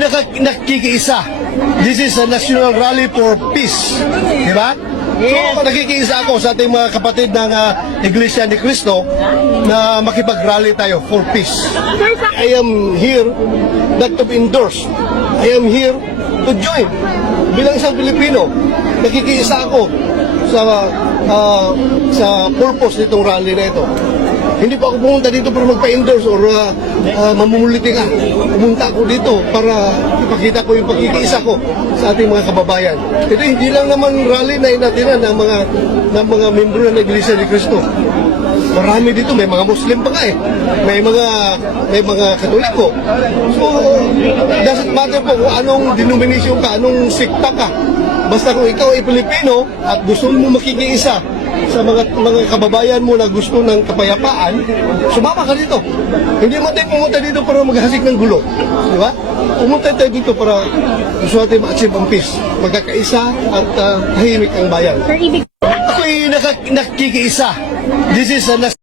nakikiisa. This is a National Rally for Peace. Di ba? So, nakikiisa ako sa ating mga kapatid ng Iglesia ni Cristo na makipag-rally tayo for peace. I am here not to be endorsed. I am here to join. Bilang isang Pilipino, nakikiisa ako sa purpose nitong rally na ito. Hindi pa ako pumunta dito para magpa-endorse or mamumuliting. Pumunta ako dito para ipakita ko yung pagkikiisa ko sa ating mga kababayan. Ito hindi lang naman rally na inatinan ng mga membro ng Iglesia ni Cristo. Marami dito, may mga Muslim pa nga eh. May mga Katoliko. So, doesn't matter po kung anong denomination ka, anong sikta ka. Basta kung ikaw ay Pilipino at gusto mo makikiisa sa mga kababayan mo na gusto ng kapayapaan, sumama ka dito. Hindi mo tayo pumunta dito para maghasik ng gulo. Di ba? Pumunta tayo dito para gusto natin ma-achieve ang peace. Magkakaisa at tahimik ang bayan. Ako'y nakikiisa. This is a